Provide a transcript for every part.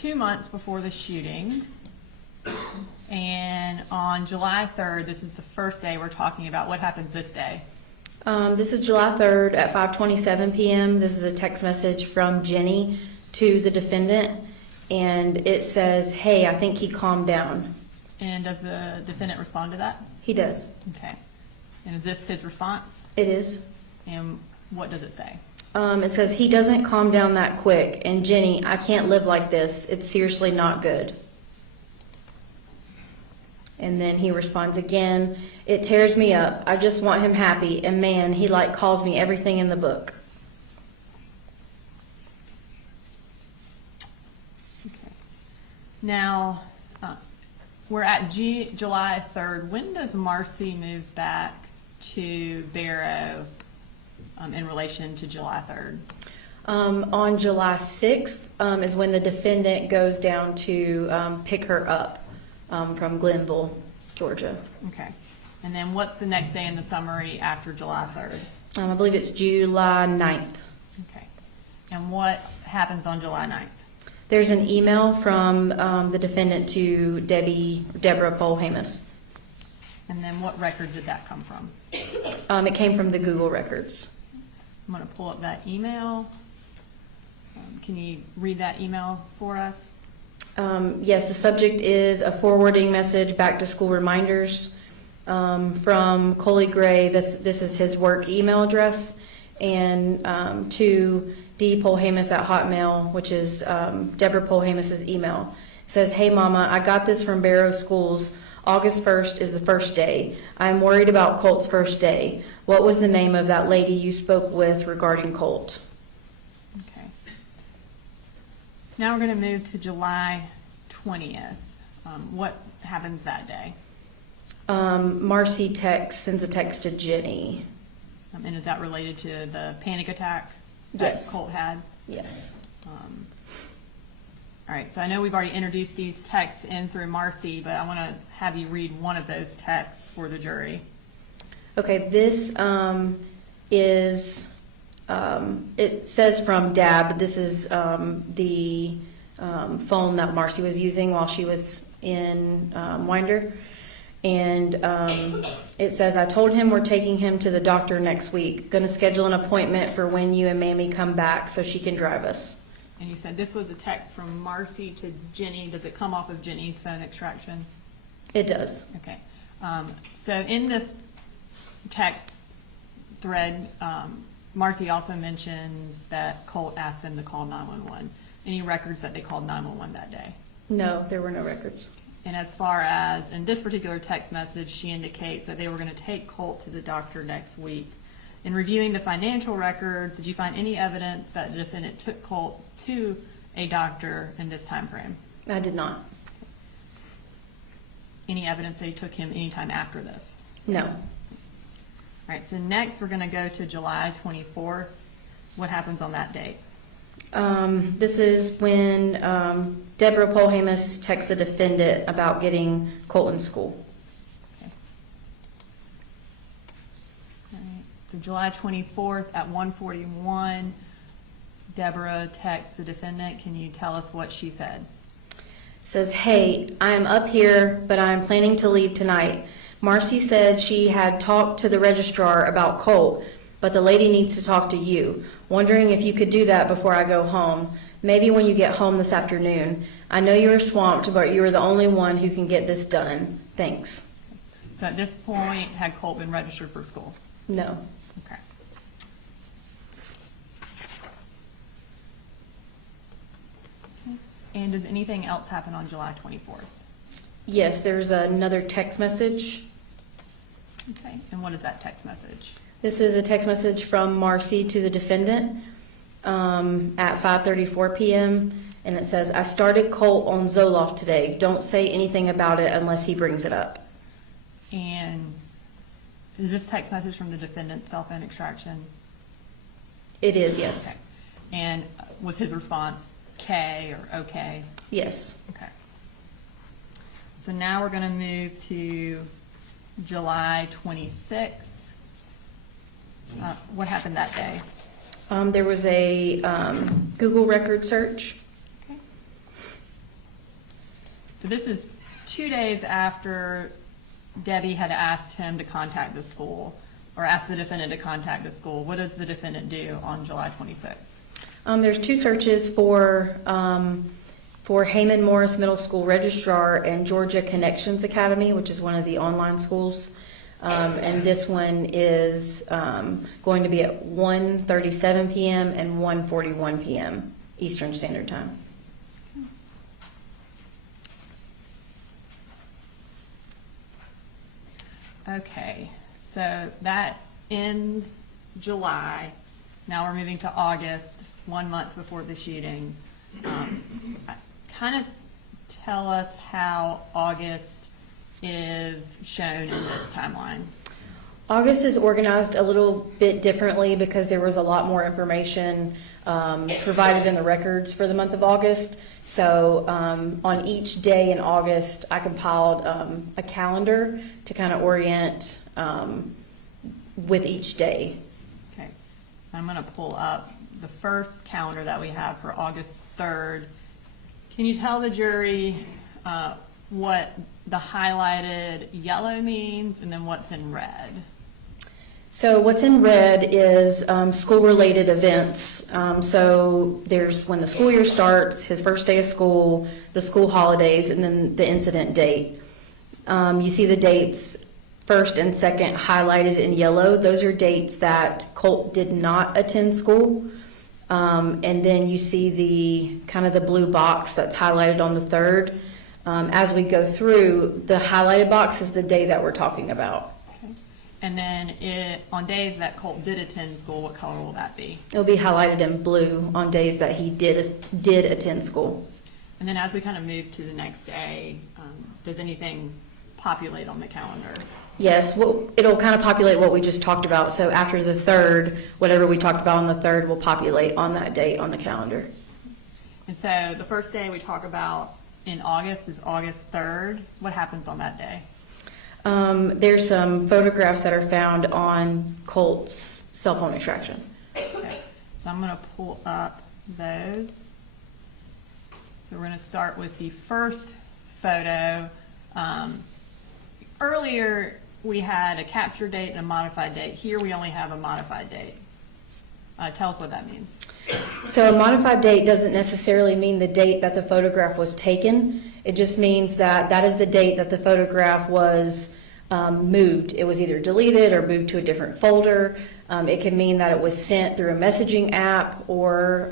2 months before the shooting. And on July 3rd, this is the first day we're talking about. What happens this day? This is July 3rd at 5:27 p.m. This is a text message from Jenny to the defendant, and it says, "Hey, I think he calmed down." And does the defendant respond to that? He does. Okay. And is this his response? It is. And what does it say? It says, "He doesn't calm down that quick. And Jenny, I can't live like this. It's seriously not good." And then he responds again, "It tears me up. I just want him happy. And man, he like calls me everything in the book." Okay. Now, we're at July 3rd. When does Marcy move back to Barrow in relation to July 3rd? On July 6th is when the defendant goes down to pick her up from Glenville, Georgia. Okay. And then what's the next day in the summary after July 3rd? I believe it's July 9th. Okay. And what happens on July 9th? There's an email from the defendant to Deborah Polhamus. And then what record did that come from? It came from the Google records. I'm going to pull up that email. Can you read that email for us? Yes, the subject is a forwarding message back to school reminders from Colt Gray. This is his work email address, and to D. Polhamus at Hotmail, which is Deborah Polhamus's email. It says, "Hey Mama, I got this from Barrow Schools. August 1st is the first day. I'm worried about Colt's first day. What was the name of that lady you spoke with regarding Colt?" Okay. Now we're going to move to July 20th. What happens that day? Marcy sends a text to Jenny. And is that related to the panic attack that Yes. Colt had? Yes. All right, so I know we've already introduced these texts in through Marcy, but I want to have you read one of those texts for the jury. Okay, this is, it says from Dab. This is the phone that Marcy was using while she was in Winder. And it says, "I told him we're taking him to the doctor next week. Going to schedule an appointment for when you and Mammy come back so she can drive us." And you said this was a text from Marcy to Jenny. Does it come off of Jenny's phone extraction? It does. Okay. So in this text thread, Marcy also mentions that Colt asked them to call 911. Any records that they called 911 that day? No, there were no records. And as far as, in this particular text message, she indicates that they were going to take Colt to the doctor next week. In reviewing the financial records, did you find any evidence that the defendant took Colt to a doctor in this time frame? I did not. Any evidence that he took him anytime after this? No. All right, so next we're going to go to July 24th. What happens on that date? This is when Deborah Polhamus texts the defendant about getting Colt in school. Okay. All right, so July 24th at 1:41, Deborah texts the defendant. Can you tell us what she said? Says, "Hey, I am up here, but I am planning to leave tonight. Marcy said she had talked to the registrar about Colt, but the lady needs to talk to you. Wondering if you could do that before I go home. Maybe when you get home this afternoon. I know you are swamped, but you are the only one who can get this done. Thanks." So at this point, had Colt been registered for school? No. Okay. And does anything else happen on July 24th? Yes, there's another text message. Okay, and what is that text message? This is a text message from Marcy to the defendant at 5:34 p.m. And it says, "I started Colt on Zoloft today. Don't say anything about it unless he brings it up." And is this text message from the defendant's cell phone extraction? It is, yes. Okay. And was his response K or okay? Yes. Okay. So now we're going to move to July 26th. What happened that day? There was a Google record search. Okay. So this is 2 days after Debbie had asked him to contact the school, or asked the defendant to contact the school. What does the defendant do on July 26th? There's 2 searches for Heyman Morris Middle School Registrar and Georgia Connections Academy, which is one of the online schools. And this one is going to be at 1:37 p.m. and 1:41 p.m. Eastern Standard Time. Okay, so that ends July. Now we're moving to August, 1 month before the shooting. Kind of tell us how August is shown in this timeline. August is organized a little bit differently because there was a lot more information provided in the records for the month of August. So on each day in August, I compiled a calendar to kind of orient with each day. Okay, I'm going to pull up the first calendar that we have for August 3rd. Can you tell the jury what the highlighted yellow means and then what's in red? So what's in red is school-related events. So there's when the school year starts, his first day of school, the school holidays, and then the incident date. You see the dates 1st and 2nd highlighted in yellow. Those are dates that Colt did not attend school. And then you see the kind of the blue box that's highlighted on the 3rd. As we go through, the highlighted box is the day that we're talking about. Okay. And then on days that Colt did attend school, what color will that be? It'll be highlighted in blue on days that he did attend school. And then as we kind of move to the next day, does anything populate on the calendar? Yes, well, it'll kind of populate what we just talked about. So after the 3rd, whatever we talked about on the 3rd will populate on that date on the calendar. And so the first day we talk about in August is August 3rd. What happens on that day? There's some photographs that are found on Colt's cell phone extraction. Okay, so I'm going to pull up those. So we're going to start with the first photo. Earlier we had a capture date and a modified date. Here we only have a modified date. Tell us what that means. So a modified date doesn't necessarily mean the date that the photograph was taken. It just means that that is the date that the photograph was moved. It was either deleted or moved to a different folder. It can mean that it was sent through a messaging app or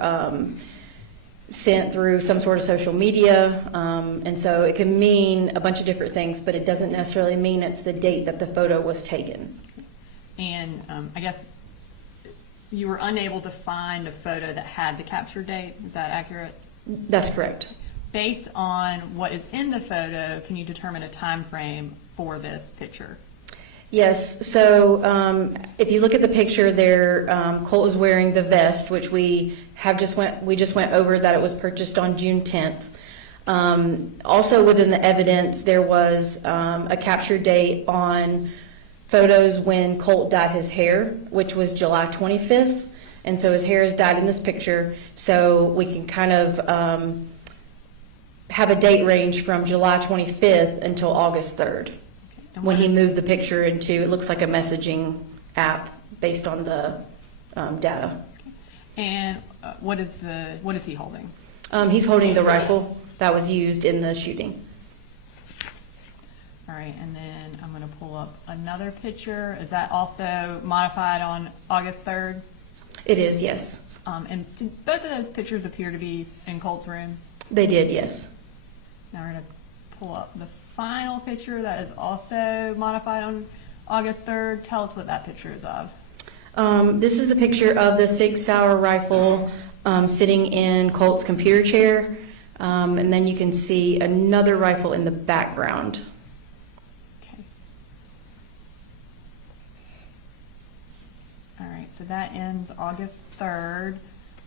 sent through some sort of social media. And so it can mean a bunch of different things, but it doesn't necessarily mean it's the date that the photo was taken. And I guess you were unable to find a photo that had the capture date. Is that accurate? That's correct. Based on what is in the photo, can you determine a time frame for this picture? Yes, so if you look at the picture there, Colt is wearing the vest, which we just went over that it was purchased on June 10th. Also within the evidence, there was a capture date on photos when Colt dyed his hair, which was July 25th. And so his hair is dyed in this picture, so we can kind of have a date range from July 25th until August 3rd. When he moved the picture into, it looks like a messaging app based on the data. And what is he holding? He's holding the rifle that was used in the shooting. All right, and then I'm going to pull up another picture. Is that also modified on August 3rd? It is, yes. And did both of those pictures appear to be in Colt's room? They did, yes. Now we're going to pull up the final picture that is also modified on August 3rd. Tell us what that picture is of. This is a picture of the Sig Sauer rifle sitting in Colt's computer chair. And then you can see another rifle in the background. Okay. All right, so that ends August 3rd.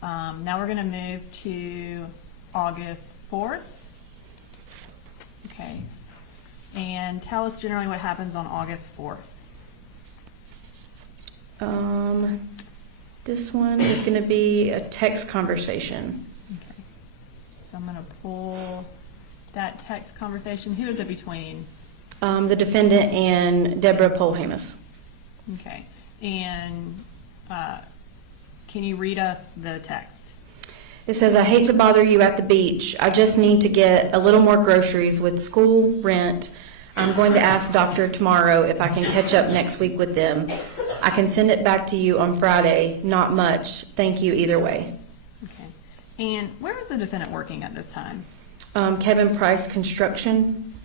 Now we're going to move to August 4th. Okay. And tell us generally what happens on August 4th. This one is going to be a text conversation. Okay. So I'm going to pull that text conversation? Who is it between? The defendant and Deborah Polhamus. Okay. And can you read us the text? It says, I hate to bother you at the beach. I just need to get a little more groceries with school, rent. I'm going to ask doctor tomorrow if I can catch up next week with them. I can send it back to you on Friday. Not much. Thank you either way. Okay. And where is the defendant working at this time? Kevin Price Construction.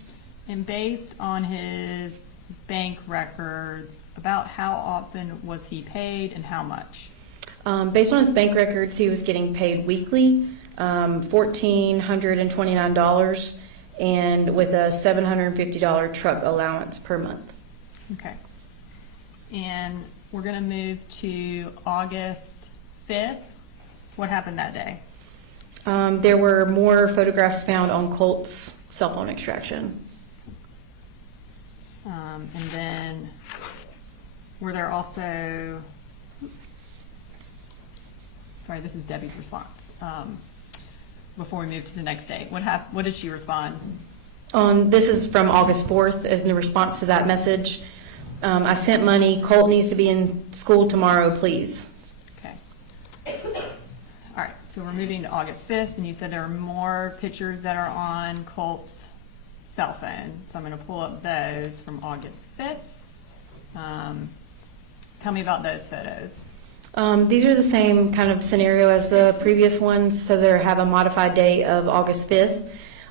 And based on his bank records, about how often was he paid and how much? Based on his bank records, he was getting paid weekly, $1,429, and with a $750 truck allowance per month. Okay. And we're going to move to August 5th. What happened that day? There were more photographs found on Colt's cell phone extraction. And then were there also, sorry, this is Debbie's response. Before we move to the next day, what did she respond? This is from August 4th as in response to that message. I sent money. Colt needs to be in school tomorrow, please. Okay. All right, so we're moving to August 5th, and you said there are more pictures that are on Colt's cell phone. So I'm going to pull up those from August 5th. Tell me about those photos. These are the same kind of scenario as the previous ones, so they have a modified date of August 5th.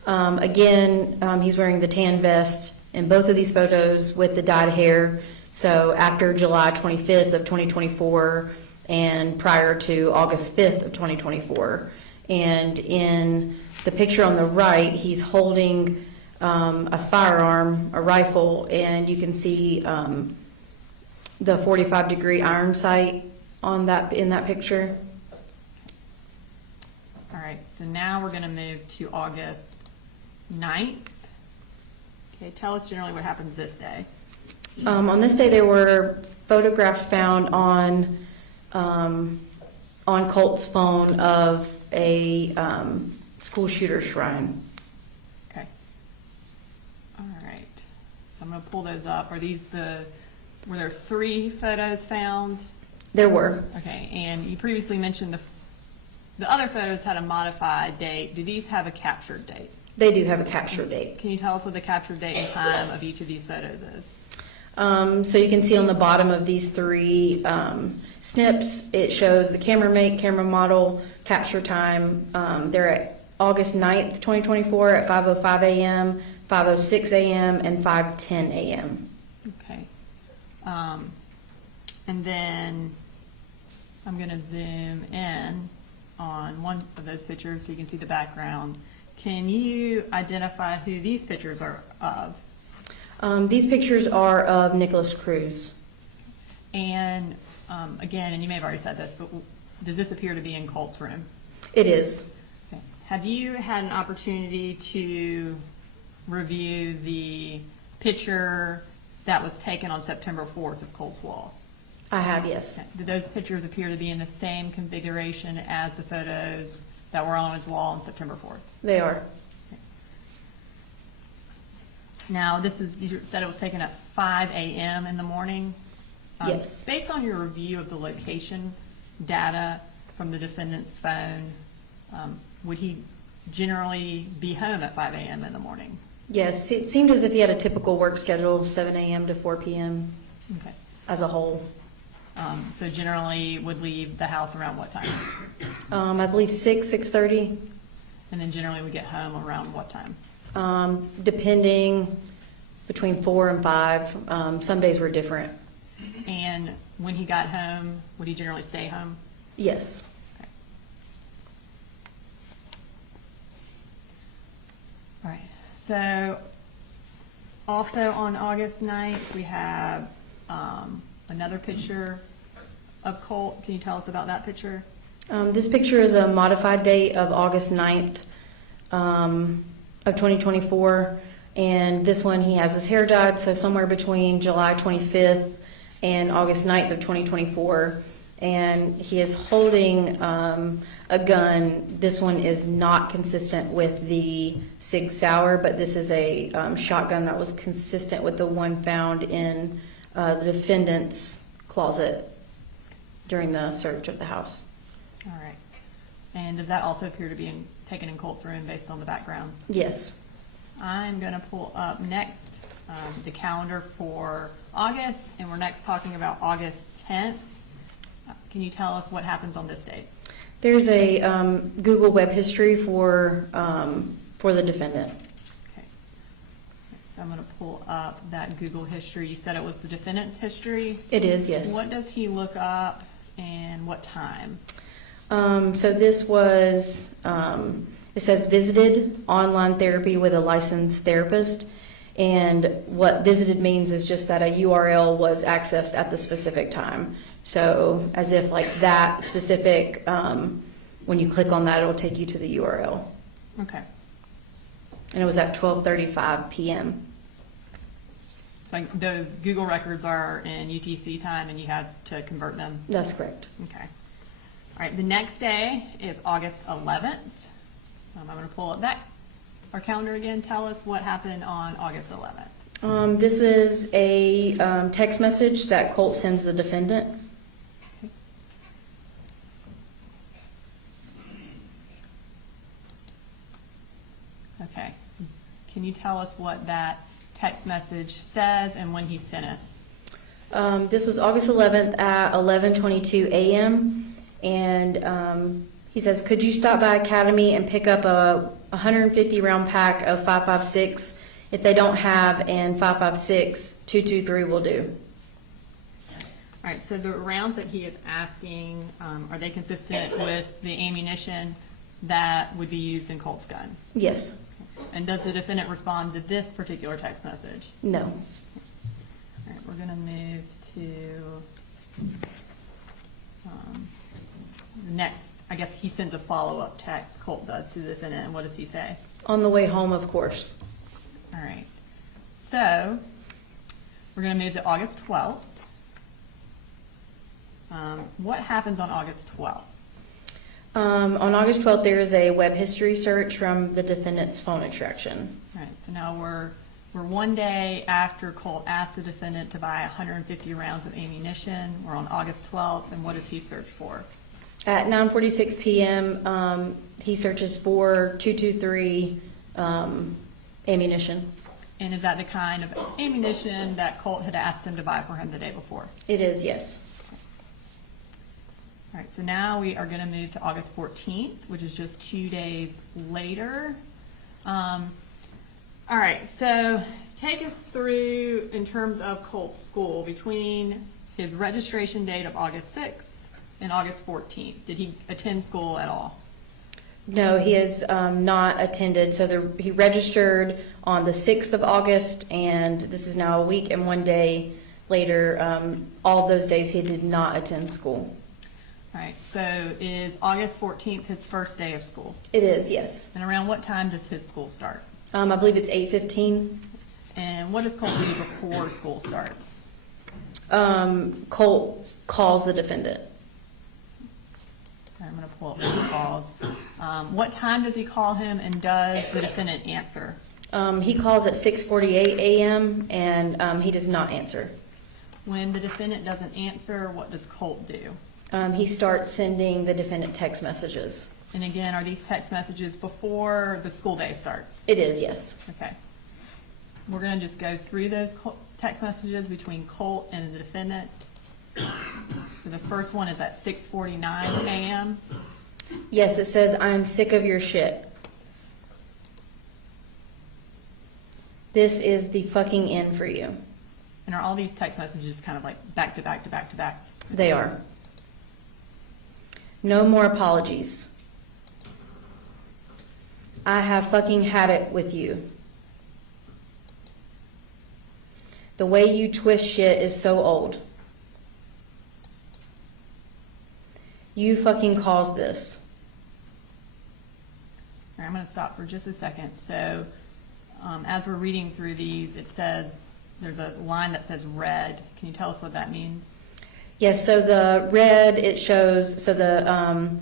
Again, he's wearing the tan vest in both of these photos with the dyed hair, so after July 25th of 2024 and prior to August 5th of 2024. And in the picture on the right, he's holding a firearm, a rifle, and you can see the 45-degree iron sight on that in that picture. All right, so now we're going to move to August 9th. Okay, tell us generally what happens this day. On this day, there were photographs found on Colt's phone of a school shooter shrine. Okay. All right. So I'm going to pull those up. Are these were there 3 photos found? There were. Okay, and you previously mentioned the other photos had a modified date. Do these have a captured date? They do have a capture date. Can you tell us what the captured date and time of each of these photos is? So you can see on the bottom of these 3 snips, it shows the camera make, camera model, capture time. They're at August 9th, 2024 at 5:05 a.m., 5:06 a.m., and 5:10 a.m. Okay. And then I'm going to zoom in on one of those pictures so you can see the background. Can you identify who these pictures are of? These pictures are of Nicholas Cruz. And again, and you may have already said this, but does this appear to be in Colt's room? It is. Okay. Have you had an opportunity to review the picture that was taken on September 4th of Colt's wall? I have, yes. Okay. Do those pictures appear to be in the same configuration as the photos that were on his wall on September 4th? They are. Now, you said it was taken at 5 a.m. in the morning? Yes. Based on your review of the location data from the defendant's phone, would he generally be home at 5 a.m. in the morning? Yes, it seemed as if he had a typical work schedule of 7 a.m. to 4 p.m. Okay. as a whole. So generally would leave the house around what time? I believe 6:30. And then generally would get home around what time? Depending between 4 and 5. Some days were different. And when he got home, would he generally stay home? Yes. Okay. All right. So also on August 9th, we have another picture of Colt. Can you tell us about that picture? This picture is a modified date of August 9th of 2024. And this one, he has his hair dyed, so somewhere between July 25th and August 9th of 2024. and he is holding a gun. This one is not consistent with the Sig Sauer, but this is a shotgun that was consistent with the one found in the defendant's closet during the search of the house. All right. And does that also appear to be taken in Colt's room based on the background? Yes. I'm going to pull up next the calendar for August, and we're next talking about August 10th. Can you tell us what happens on this date? There's a Google web history for the defendant. Okay. So I'm going to pull up that Google history. You said it was the defendant's history? It is, yes. What does he look up and what time? So this was, it says visited online therapy with a licensed therapist. And what visited means is just that a URL was accessed at the specific time. So as if like that specific, when you click on that, it'll take you to the URL. Okay. And it was at 12:35 p.m. So those Google records are in UTC time and you had to convert them? That's correct. Okay. All right, the next day is August 11th. I'm going to pull up our calendar again. Tell us what happened on August 11th. This is a text message that Colt sends the defendant. Okay. Can you tell us what that text message says and when he sent it? This was August 11th at 11:22 a.m. And he says, could you stop by Academy and pick up a 150 round pack of 5.56? If they don't have and 5.56, 223 will do. All right, so the rounds that he is asking, are they consistent with the ammunition that would be used in Colt's gun? Yes. And does the defendant respond to this particular text message? No. All right, we're going to move to the next. I guess he sends a follow-up text, Colt does, to the defendant, and what does he say? On the way home, of course. All right. So we're going to move to August 12th. What happens on August 12th? On August 12th, there is a web history search from the defendant's phone extraction. All right, so now we're one day after Colt asked the defendant to buy 150 rounds of ammunition. We're on August 12th, and what does he search for? At 9:46 p.m., he searches for 223 ammunition. And is that the kind of ammunition that Colt had asked him to buy for him the day before? It is, yes. All right, so now we are going to move to August 14th, which is just 2 days later. All right, so take us through in terms of Colt's school between his registration date of August 6th and August 14th. Did he attend school at all? No, he has not attended. So he registered on the 6th of August, and this is now a week and 1 day later. All of those days he did not attend school. All right, so is August 14th his first day of school? It is, yes. And around what time does his school start? I believe it's 8:15. And what does Colt do before school starts? Colt calls the defendant. I'm going to pull up the calls. What time does he call him, and does the defendant answer? He calls at 6:48 a.m. and he does not answer. When the defendant doesn't answer, what does Colt do? He starts sending the defendant text messages. And again, are these text messages before the school day starts? It is, yes. Okay. We're going to just go through those text messages between Colt and the defendant. So the first one is at 6:49 a.m. Yes, it says, I'm sick of your shit. This is the fucking end for you. And are all these text messages kind of like back to back to back to back? They are. No more apologies. I have fucking had it with you. The way you twist shit is so old. You fucking caused this. All right, I'm going to stop for just a second. So as we're reading through these, it says there's a line that says red. Can you tell us what that means? Yes, so the red, it shows, so the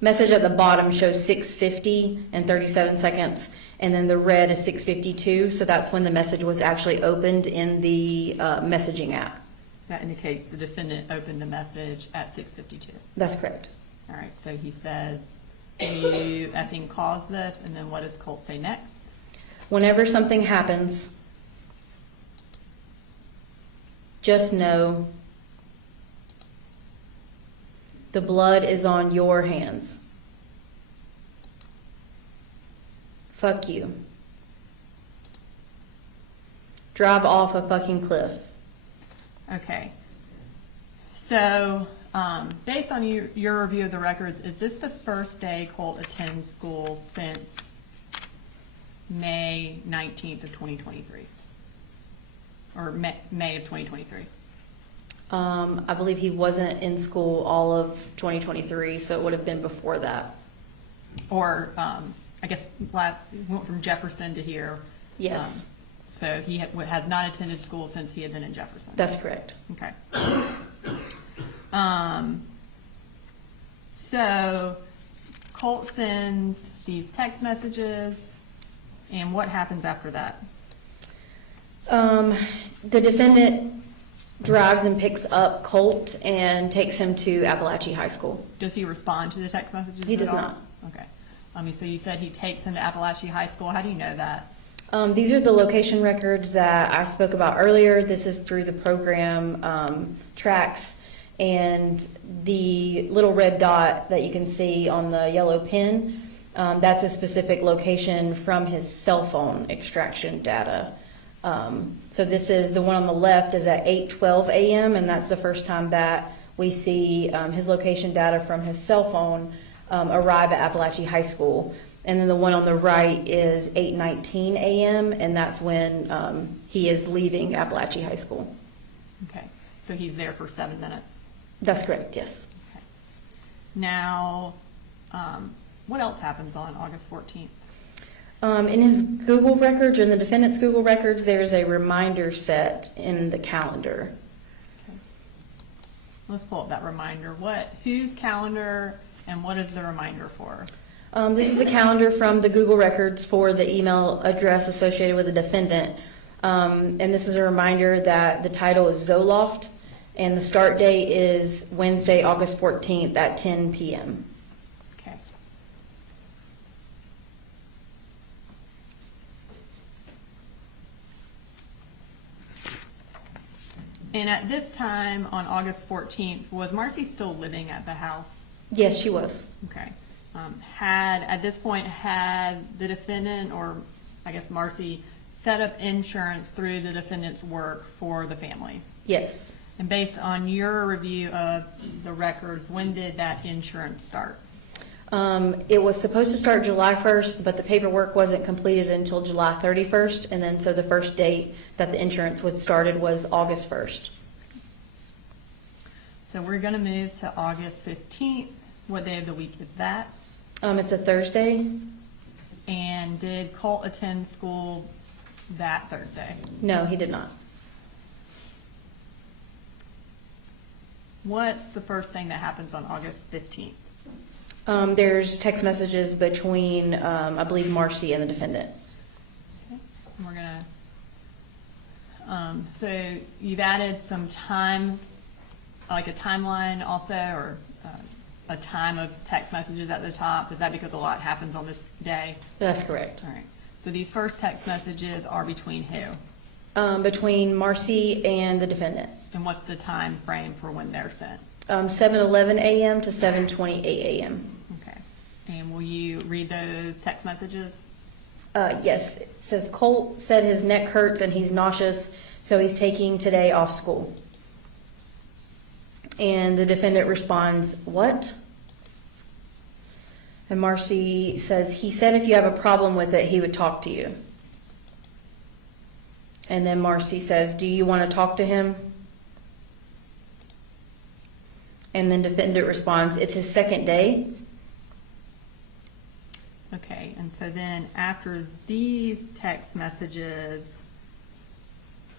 message at the bottom shows 6:50 and 37 seconds, and then the red is 6:52, so that's when the message was actually opened in the messaging app. That indicates the defendant opened the message at 6:52. That's correct. All right, so he says, you effing caused this, and then what does Colt say next? Whenever something happens, just know the blood is on your hands. Fuck you. Drive off a fucking cliff. Okay. So, based on your review of the records, is this the first day Colt attends school since May 19th of 2023? Or May of 2023? I believe he wasn't in school all of 2023, so it would have been before that. Or, I guess, went from Jefferson to here. Yes, So he has not attended school since he had been in Jefferson. that's correct. Okay. So Colt sends these text messages, and what happens after that? The defendant drives and picks up Colt and takes him to Apalachee High School. Does he respond to the text messages? He at does all? not. Okay. So you said he takes him to Apalachee High School. How do you know that? These are the location records that I spoke about earlier. This is through the program tracks, and the little red dot that you can see on the yellow pin, that's a specific location from his cell phone extraction data. So this is the one on the left is at 8:12 a.m. and that's the first time that we see his location data from his cell phone arrive at Apalachee High School. And then the one on the right is 8:19 a.m. and that's when he is leaving Apalachee High School. Okay. So he's there for 7 minutes. That's correct, yes. Okay. Now, what else happens on August 14th? In his Google records, or in the defendant's Google records, there's a reminder set in the calendar. Okay. Let's pull up that reminder. Whose calendar and what is the reminder for? This is a calendar from the Google records for the email address associated with the defendant. And this is a reminder that the title is Zoloft, and the start date is Wednesday, August 14th at 10 p.m. Okay. And at this time, on August 14th, was Marcy still living at the house? Yes, she was. Okay. At this point, had the defendant, or I guess Marcy, set up insurance through the defendant's work for the family? Yes. And based on your review of the records, when did that insurance start? It was supposed to start July 1st, but the paperwork wasn't completed until July 31st, and then so the first date that the insurance was started was August 1st. So we're going to move to August 15th. What day of the week is that? It's a Thursday. And did Colt attend school that Thursday? No, he did not. What's the first thing that happens on August 15th? There's text messages between, I believe, Marcy and the defendant. Okay. We're gonna, so you've added some time, like a timeline also, or a time of text messages at the top. Is that because a lot happens on this day? That's correct. All right. So these first text messages are between who? Between Marcy and the defendant. And what's the time frame for when they're sent? 7:11 a.m. to 7:28 a.m. Okay. And will you read those text messages? Yes, it says Colt said his neck hurts and he's nauseous, so he's taking today off school. And the defendant responds, "What?" And Marcy says, "He said if you have a problem with it, he would talk to you." And then Marcy says, "Do you want to talk to him?" And then defendant responds, "It's his second day." Okay, and so then after these text messages,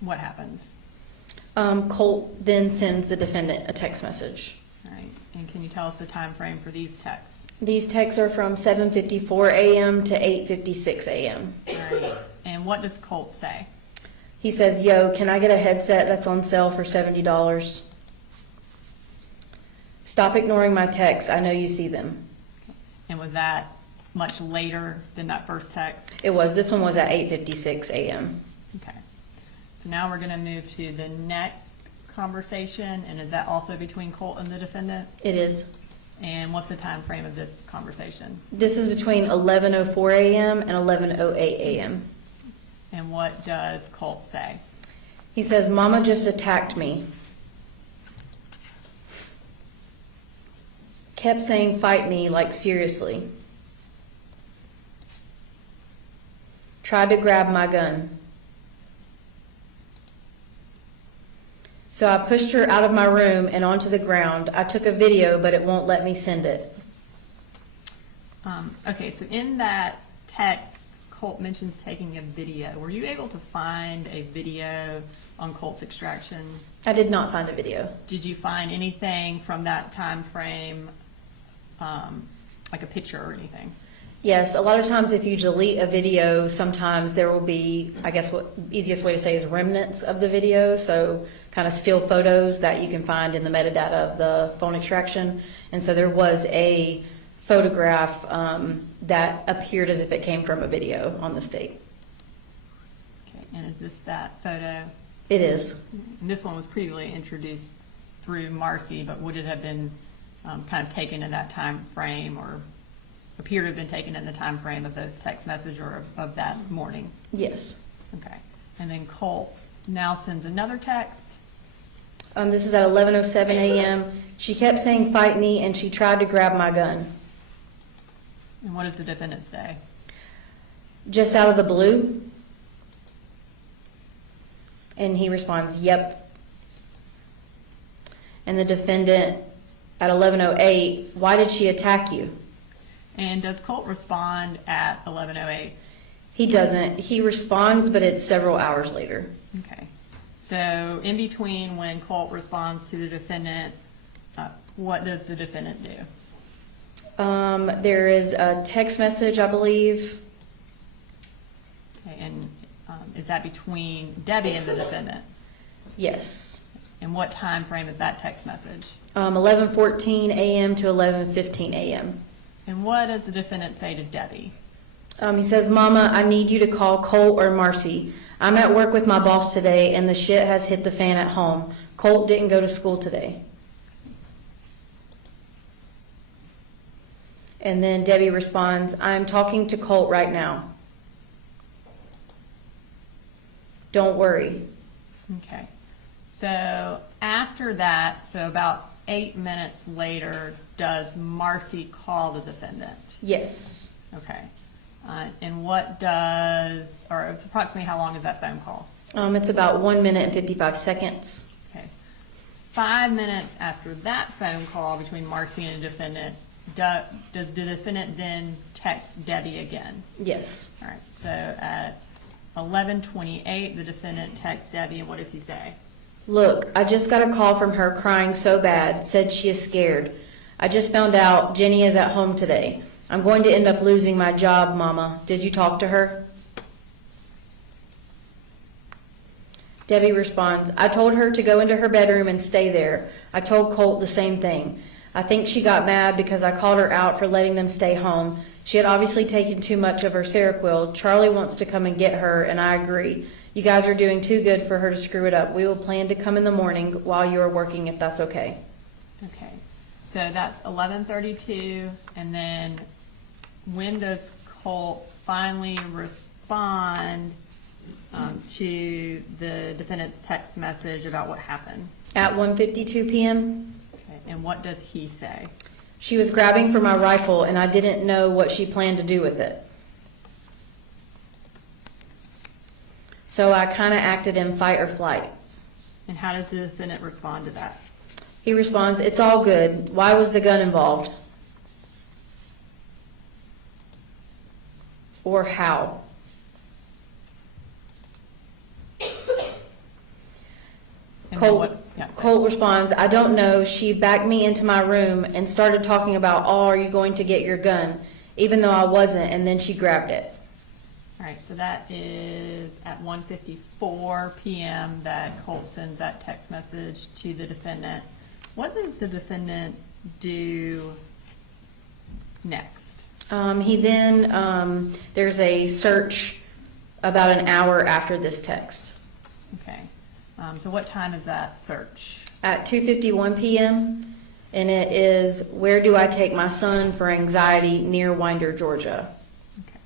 what happens? Colt then sends the defendant a text message. All right. And can you tell us the time frame for these texts? These texts are from 7:54 a.m. to 8:56 a.m. All right. And what does Colt say? He says, "Yo, can I get a headset that's on sale for $70? Stop ignoring my texts. I know you see them." And was that much later than that first text? It was. This one was at 8:56 a.m. Okay. So now we're going to move to the next conversation, and is that also between Colt and the defendant? It is. And what's the time frame of this conversation? This is between 11:04 a.m. and 11:08 a.m. And what does Colt say? He says, "Mama just attacked me. Kept saying fight me, like seriously. Tried to grab my gun. So I pushed her out of my room and onto the ground. I took a video, but it won't let me send it." Okay, so in that text, Colt mentions taking a video. Were you able to find a video on Colt's extraction? I did not find a video. Did you find anything from that time frame, like a picture or anything? Yes, a lot of times if you delete a video, sometimes there will be, I guess what easiest way to say is remnants of the video, so kind of still photos that you can find in the metadata of the phone extraction. And so there was a photograph that appeared as if it came from a video on the state. Okay, and is this that photo? It is. And this one was previously introduced through Marcy, but would it have been kind of taken in that time frame, or appear to have been taken in the time frame of those text message or of that morning? Yes. Okay. And then Colt now sends another text. This is at 11:07 a.m. She kept saying fight me and she tried to grab my gun. And what does the defendant say? Just out of the blue. And he responds, "Yep." And the defendant at 11:08, "Why did she attack you?" And does Colt respond at 11:08? He doesn't. He responds, but it's several hours later. Okay. So in between when Colt responds to the defendant, what does the defendant do? There is a text message, I believe. Okay, and is that between Debbie and the defendant? Yes. And what time frame is that text message? 11:14 a.m. to 11:15 a.m. And what does the defendant say to Debbie? He says, "Mama, I need you to call Colt or Marcy. I'm at work with my boss today, and the shit has hit the fan at home. Colt didn't go to school today." And then Debbie responds, "I'm talking to Colt right now. Don't worry." Okay. So after that, so about 8 minutes later, does Marcy call the defendant? Yes. Okay. And what does, or approximately how long is that phone call? It's about 1 minute and 55 seconds. Okay. 5 minutes after that phone call between Marcy and the defendant, does the defendant then text Debbie again? Yes. All right. So at 11:28, the defendant texts Debbie, and what does he say? "Look, I just got a call from her crying so bad, said she is scared. I just found out Jenny is at home today. I'm going to end up losing my job, Mama. Did you talk to her?" Debbie responds, "I told her to go into her bedroom and stay there. I told Colt the same thing. I think she got mad because I called her out for letting them stay home. She had obviously taken too much of her Seroquel. Charlie wants to come and get her, and I agree. You guys are doing too good for her to screw it up. We will plan to come in the morning while you are working, if that's okay." Okay. So that's 11:32, and then when does Colt finally respond to the defendant's text message about what happened? At 1:52 p.m., Okay. And what does he say? "She was grabbing for my rifle, and I didn't know what she planned to do with it. So I kind of acted in fight or flight." And how does the defendant respond to that? He responds, "It's all good. Why was the gun involved?" Or how? And then what- yeah, so- Colt responds, "I don't know. She backed me into my room and started talking about, oh, are you going to get your gun? Even though I wasn't, and then she grabbed it." All right, so that is at 1:54 p.m. that Colt sends that text message to the defendant. What does the defendant do next? He then, there's a search about an hour after this text. Okay, so what time is that search? At 2:51 p.m., and it is, "Where do I take my son for anxiety near Winder, Georgia?" Okay.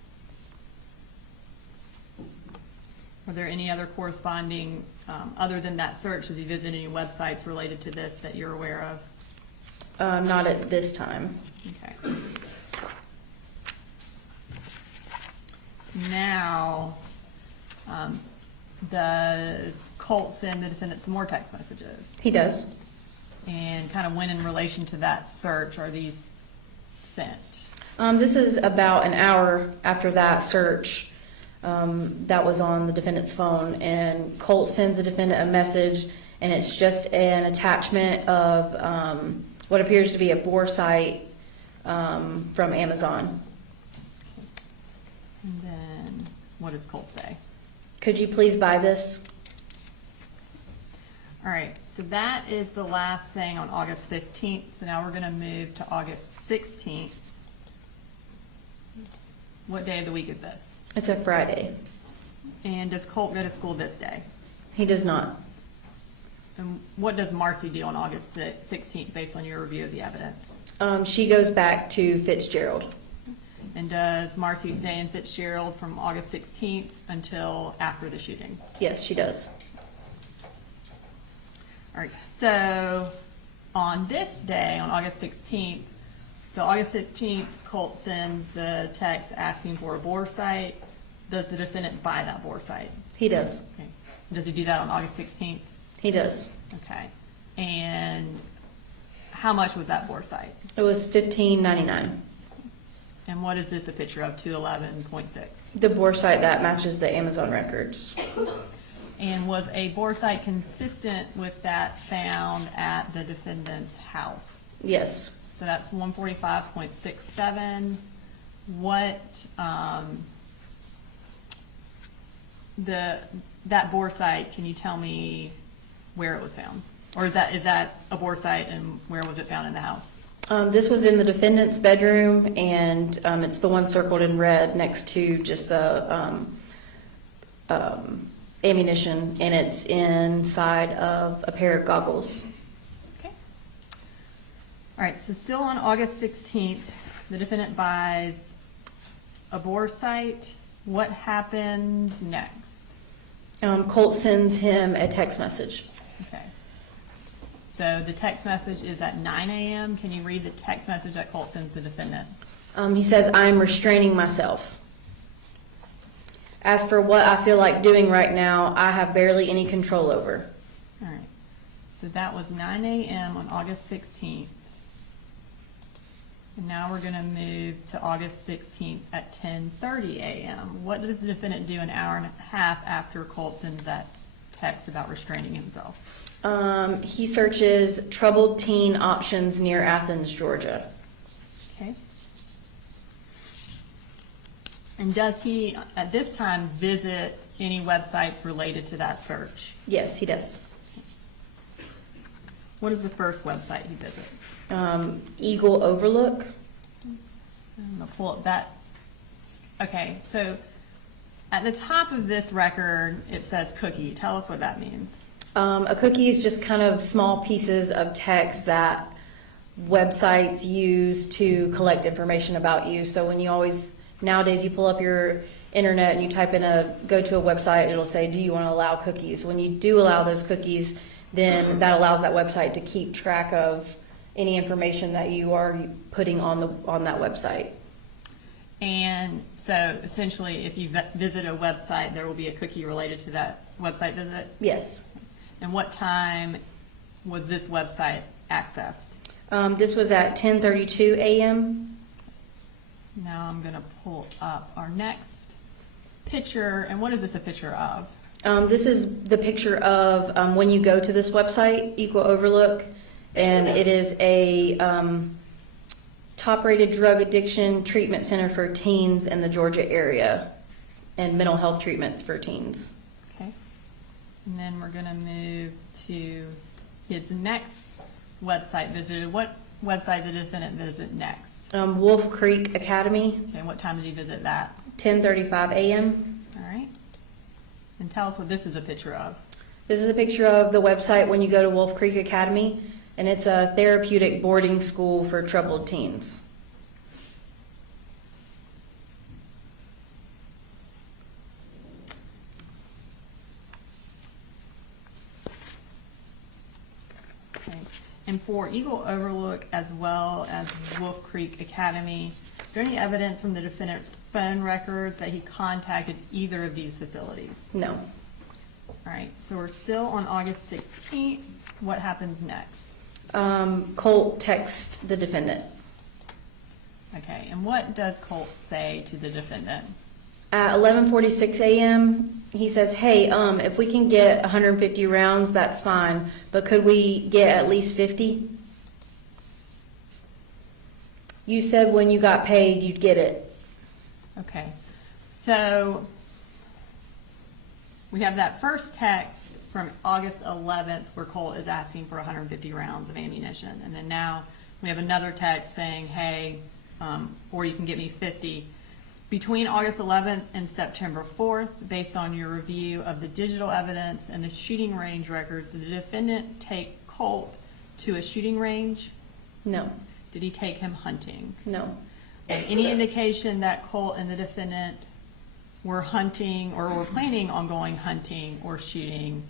Are there any other corresponding, other than that search, has he visited any websites related to this that you're aware of? Not at this time. Okay. Now, does Colt send the defendant some more text messages? He does. And kind of when in relation to that search are these sent? This is about an hour after that search that was on the defendant's phone, and Colt sends the defendant a message, and it's just an attachment of what appears to be a bore site from Amazon. And then what does Colt say? "Could you please buy this?" All right, so that is the last thing on August 15th. So now we're going to move to August 16th. What day of the week is this? It's a Friday. And does Colt go to school this day? He does not. And what does Marcy do on August 16th based on your review of the evidence? She goes back to Fitzgerald. And does Marcy stay in Fitzgerald from August 16th until after the shooting? Yes, she does. All right, so on this day, on August 16th, so August 15th, Colt sends the text asking for a bore site. Does the defendant buy that bore site? He does. Okay. Does he do that on August 16th? He does. Okay. And how much was that bore site? It was $15.99. And what is this a picture of, 211.6? The bore site that matches the Amazon records. And was a bore site consistent with that found at the defendant's house? Yes. So that's 145.67. What, that bore site, can you tell me where it was found? Or is that a bore site, and where was it found in the house? This was in the defendant's bedroom, and it's the one circled in red next to just the ammunition, and it's inside of a pair of goggles. Okay. All right, so still on August 16th, the defendant buys a bore site. What happens next? Colt sends him a text message. Okay. So the text message is at 9 a.m. Can you read the text message that Colt sends the defendant? He says, "I'm restraining myself. As for what I feel like doing right now, I have barely any control over." All right. So that was 9 a.m. on August 16th. And now we're going to move to August 16th at 10:30 a.m. What does the defendant do an hour and a half after Colt sends that text about restraining himself? He searches troubled teen options near Athens, Georgia. Okay. And does he, at this time, visit any websites related to that search? Yes, he does. What is the first website he visits? Eagle Overlook. I'm gonna pull up that. Okay, so at the top of this record, it says cookie. Tell us what that means. A cookie is just kind of small pieces of text that websites use to collect information about you. So when nowadays you pull up your internet and you type in go to a website, it'll say, "Do you want to allow cookies?" When you do allow those cookies, then that allows that website to keep track of any information that you are putting on that website. And so essentially, if you visit a website, there will be a cookie related to that website visit? Yes. And what time was this website accessed? This was at 10:32 a.m. Now I'm going to pull up our next picture. And what is this a picture of? This is the picture of when you go to this website, Equal Overlook, and it is a top-rated drug addiction treatment center for teens in the Georgia area and mental health treatments for teens. Okay. And then we're going to move to his next website visited. What website did the defendant visit next? Wolf Creek Academy, Okay, what time did he visit that? 10:35 a.m. All right. And tell us what this is a picture of. This is a picture of the website when you go to Wolf Creek Academy, and it's a therapeutic boarding school for troubled teens. Okay. And for Eagle Overlook as well as Wolf Creek Academy, is there any evidence from the defendant's phone records that he contacted either of these facilities? No. All right, so we're still on August 16th. What happens next? Colt texts the defendant. Okay, and what does Colt say to the defendant? At 11:46 a.m., he says, "Hey, if we can get 150 rounds, that's fine, but could we get at least 50? You said when you got paid, you'd get it." Okay, so we have that first text from August 11th where Colt is asking for 150 rounds of ammunition. And then now we have another text saying, hey, or you can give me 50. Between August 11th and September 4th, based on your review of the digital evidence and the shooting range records, did the defendant take Colt to a shooting range? No, Did he take him hunting? no, Any indication that Colt and the defendant were hunting or were planning on going hunting or shooting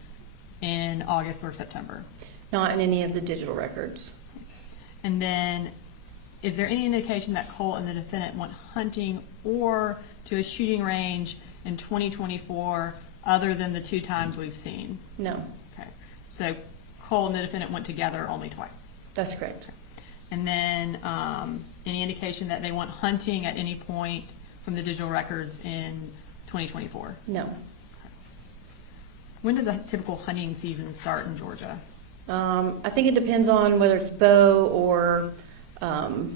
in August or September? not in any of the digital records. And then, is there any indication that Colt and the defendant went hunting or to a shooting range in 2024 other than the 2 times we've seen? No, Okay, so Colt and the defendant went together only twice. that's correct. And then, any indication that they went hunting at any point from the digital records in 2024? No. When does a typical hunting season start in Georgia? I think it depends on whether it's bow or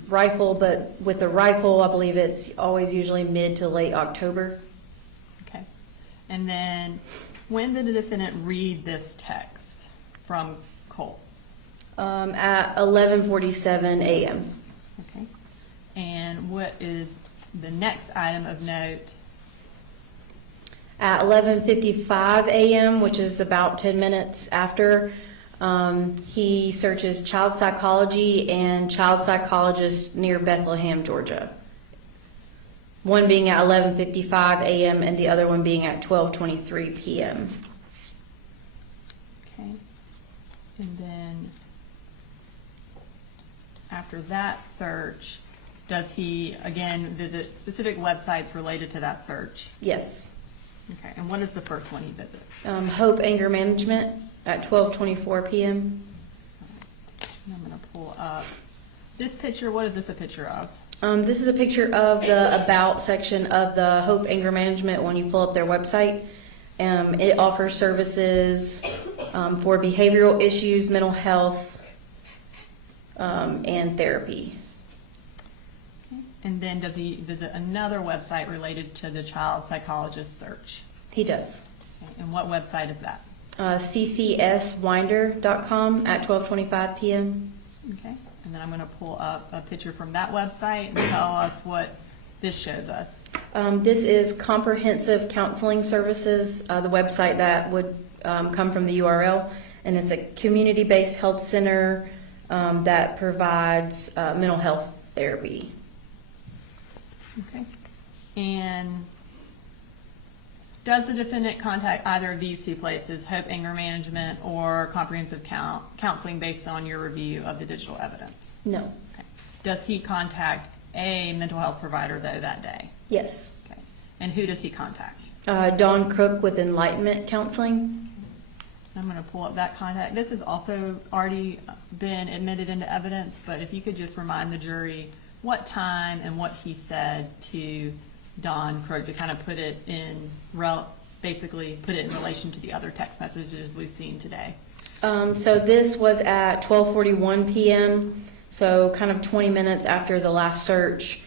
rifle, but with the rifle, I believe it's always usually mid to late October. Okay. And then, when did the defendant read this text from Colt? At 11:47 a.m. Okay. And what is the next item of note? At 11:55 a.m., which is about 10 minutes after, he searches child psychology and child psychologist near Bethlehem, Georgia. One being at 11:55 a.m. and the other one being at 12:23 p.m. Okay. And then, after that search, does he again visit specific websites related to that search? Yes. Okay. And what is the first one he visits? Hope Anger Management at 12:24 p.m. And I'm going to pull up this picture. What is this a picture of? This is a picture of the About section of the Hope Anger Management when you pull up their website. It offers services for behavioral issues, mental health, and therapy. Okay. And then does he visit another website related to the child psychologist search? He does. Okay. And what website is that? ccswinder.com at 12:25 p.m. Okay. And then I'm going to pull up a picture from that website and tell us what this shows us. This is Comprehensive Counseling Services, the website that would come from the URL, and it's a community-based health center that provides mental health therapy. Okay. And does the defendant contact either of these 2 places, Hope Anger Management or Comprehensive Counseling, based on your review of the digital evidence? No. Okay. Does he contact a mental health provider, though, that day? Yes. Okay. And who does he contact? Dawn Crook with Enlightenment Counseling. I'm going to pull up that contact. This has also already been admitted into evidence, but if you could just remind the jury what time and what he said to Dawn Crook to kind of put it in basically put it in relation to the other text messages we've seen today. So this was at 12:41 p.m., so kind of 20 minutes after the last search.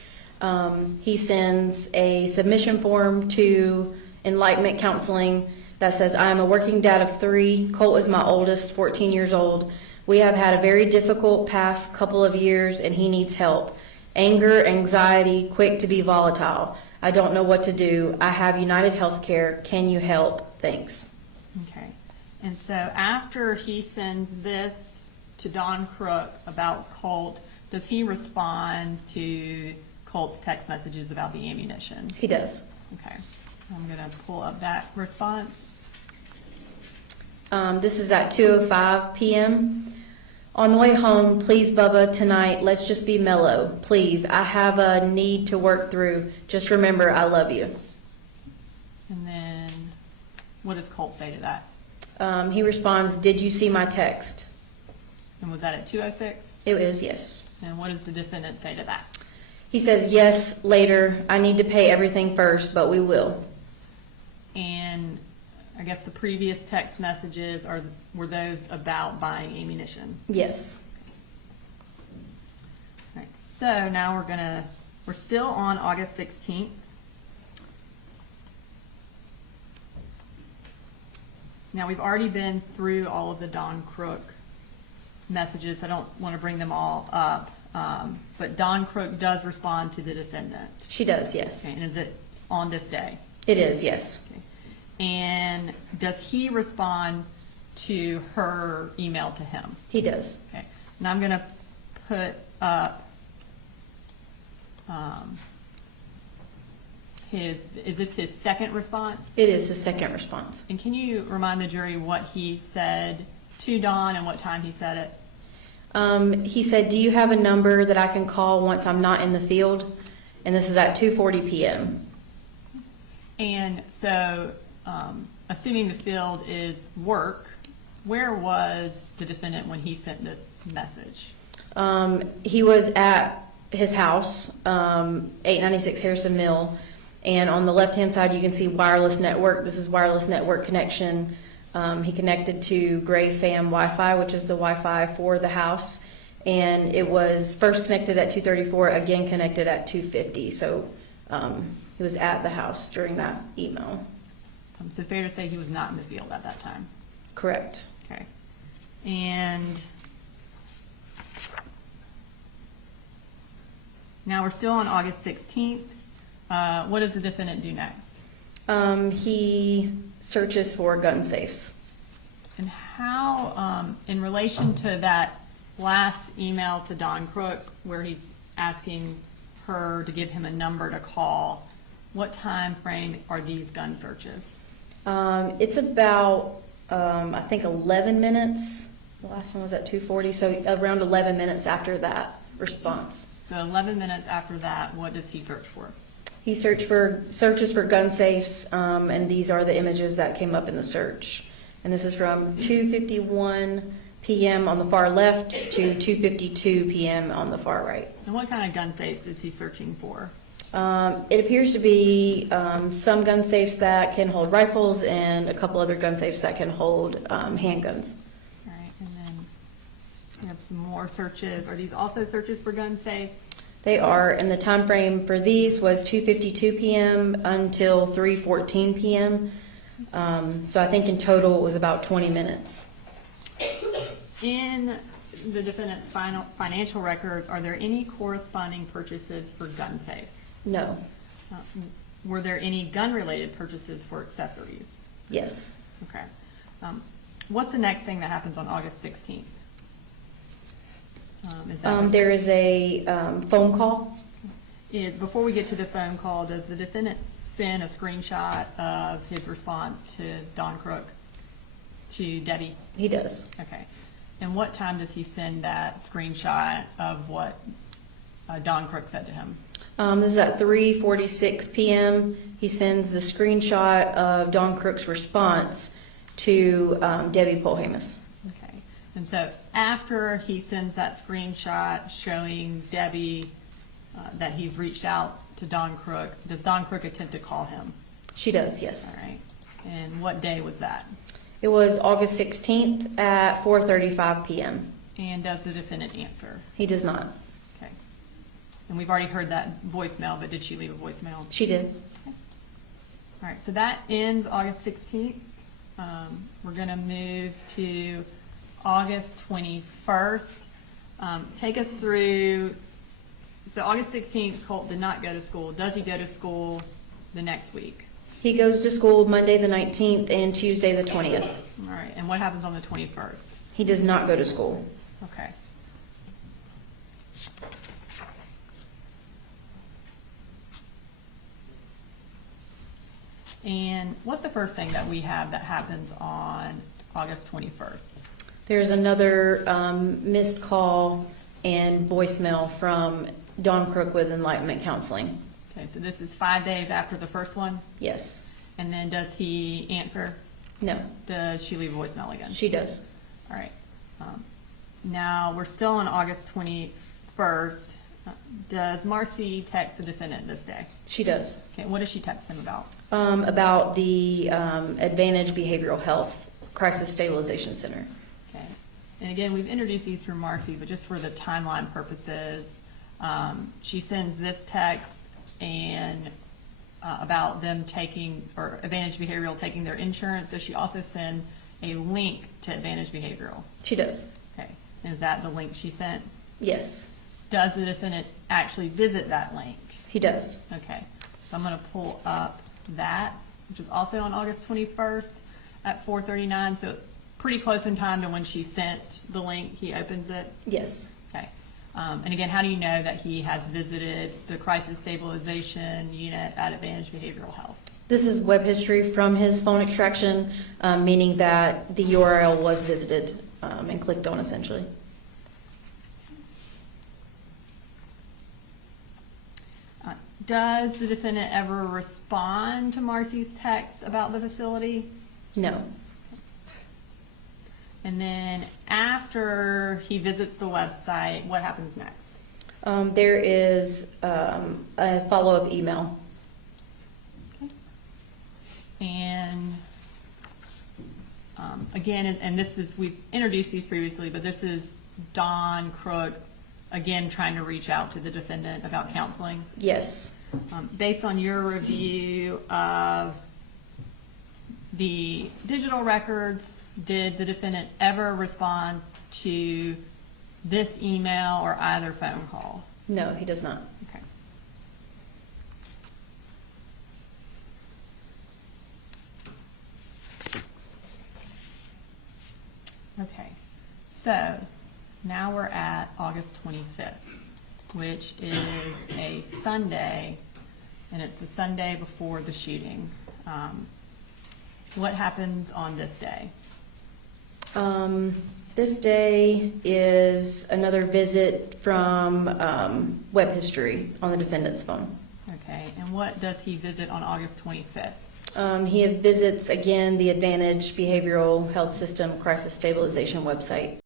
He sends a submission form to Enlightenment Counseling that says, I am a working dad of 3. Colt is my oldest, 14 years old. We have had a very difficult past couple of years and he needs help. Anger, anxiety, quick to be volatile. I don't know what to do. I have United Healthcare. Can you help? Thanks. Okay. And so after he sends this to Don Crook about Colt, does he respond to Colt's text messages about the ammunition? He does. Okay. I'm going to pull up that response. This is at 2:05 p.m. On the way home, please, Bubba, tonight, let's just be mellow. Please, I have a need to work through. Just remember, I love you. And then what does Colt say to that? He responds, did you see my text? And was that at 2:06? It is, yes. And what does the defendant say to that? He says, yes, later. I need to pay everything first, but we will. And I guess the previous text messages were those about buying ammunition. Yes. All right, so now we're still on August 16th. Now we've already been through all of the Don Crook messages. I don't want to bring them all up, but Don Crook does respond to the defendant. She does, yes. Okay, and is it on this day? It is, yes. Okay. And does he respond to her email to him? He does. Okay. And I'm going to put up is this his second response? It is his second response. And can you remind the jury what he said to Don and what time he said it? He said, do you have a number that I can call once I'm not in the field? And this is at 2:40 p.m. And so, assuming the field is work, where was the defendant when he sent this message? He was at his house, 896 Harrison Mill, and on the left-hand side you can see wireless network. This is wireless network connection. He connected to Gray Fam Wi-Fi, which is the Wi-Fi for the house, and it was first connected at 2:34, again connected at 2:50. So he was at the house during that email. So fair to say he was not in the field at that time? Correct. Okay. And now we're still on August 16th. What does the defendant do next? He searches for gun safes. And how, in relation to that last email to Don Crook where he's asking her to give him a number to call, what time frame are these gun searches? It's about, I think 11 minutes. The last one was at 2:40, so around 11 minutes after that response. So 11 minutes after that, what does he search for? He searches for gun safes, and these are the images that came up in the search. And this is from 2:51 p.m. on the far left to 2:52 p.m. on the far right. And what kind of gun safes is he searching for? It appears to be some gun safes that can hold rifles and a couple other gun safes that can hold handguns. All right, and then we have some more searches. Are these also searches for gun safes? They are, and the time frame for these was 2:52 p.m. until 3:14 p.m. So I think in total it was about 20 minutes. In the defendant's financial records, are there any corresponding purchases for gun safes? No. Were there any gun-related purchases for accessories? Yes. Okay. What's the next thing that happens on August 16th? There is a phone call. Before we get to the phone call, does the defendant send a screenshot of his response to Don Crook to Debbie? He does. Okay. And what time does he send that screenshot of what Don Crook said to him? This is at 3:46 p.m. He sends the screenshot of Don Crook's response to Debbie Polhamus. Okay. And so after he sends that screenshot showing Debbie that he's reached out to Don Crook, does Don Crook attempt to call him? She does, yes. All right. And what day was that? It was August 16th at 4:35 p.m. And does the defendant answer? He does not. Okay. And we've already heard that voicemail, but did she leave a voicemail? She did. Okay. All right, so that ends August 16th. We're going to move to August 21st. Take us through, so August 16th, Colt did not go to school. Does he go to school the next week? He goes to school Monday the 19th and Tuesday the 20th. All right, and what happens on the 21st? He does not go to school. Okay. And what's the first thing that we have that happens on August 21st? There's another missed call and voicemail from Dawn Crook with Enlightenment Counseling. Okay, so this is 5 days after the first one? Yes. And then does he answer? No. Does she leave a voicemail again? She does. All right. Now, we're still on August 21st. Does Marcy text the defendant this day? She does. Okay, what does she text him about? About the Advantage Behavioral Health Crisis Stabilization Center. Okay. And again, we've introduced these through Marcy, but just for the timeline purposes, she sends this text and about them taking, or Advantage Behavioral taking their insurance. Does she also send a link to Advantage Behavioral? She does. Okay. And is that the link she sent? Yes. Does the defendant actually visit that link? He does. Okay. So I'm going to pull up that, which is also on August 21st at 4:39. So pretty close in time to when she sent the link. He opens it. Yes. Okay. And again, how do you know that he has visited the crisis stabilization unit at Advantage Behavioral Health? This is web history from his phone extraction, meaning that the URL was visited and clicked on essentially. Does the defendant ever respond to Marcy's text about the facility? No. And then after he visits the website, what happens next? There is a follow-up email. Okay. And again, and this is, we've introduced these previously, but this is Dawn Crook, again, trying to reach out to the defendant about counseling. Yes. Based on your review of the digital records, did the defendant ever respond to this email or either phone call? No, he does not. Okay. Okay, so now we're at August 25th, which is a Sunday, and it's the Sunday before the shooting. What happens on this day? This day is another visit from web history on the defendant's phone. Okay, and what does he visit on August 25th? He visits again the Advantage Behavioral Health System Crisis Stabilization website.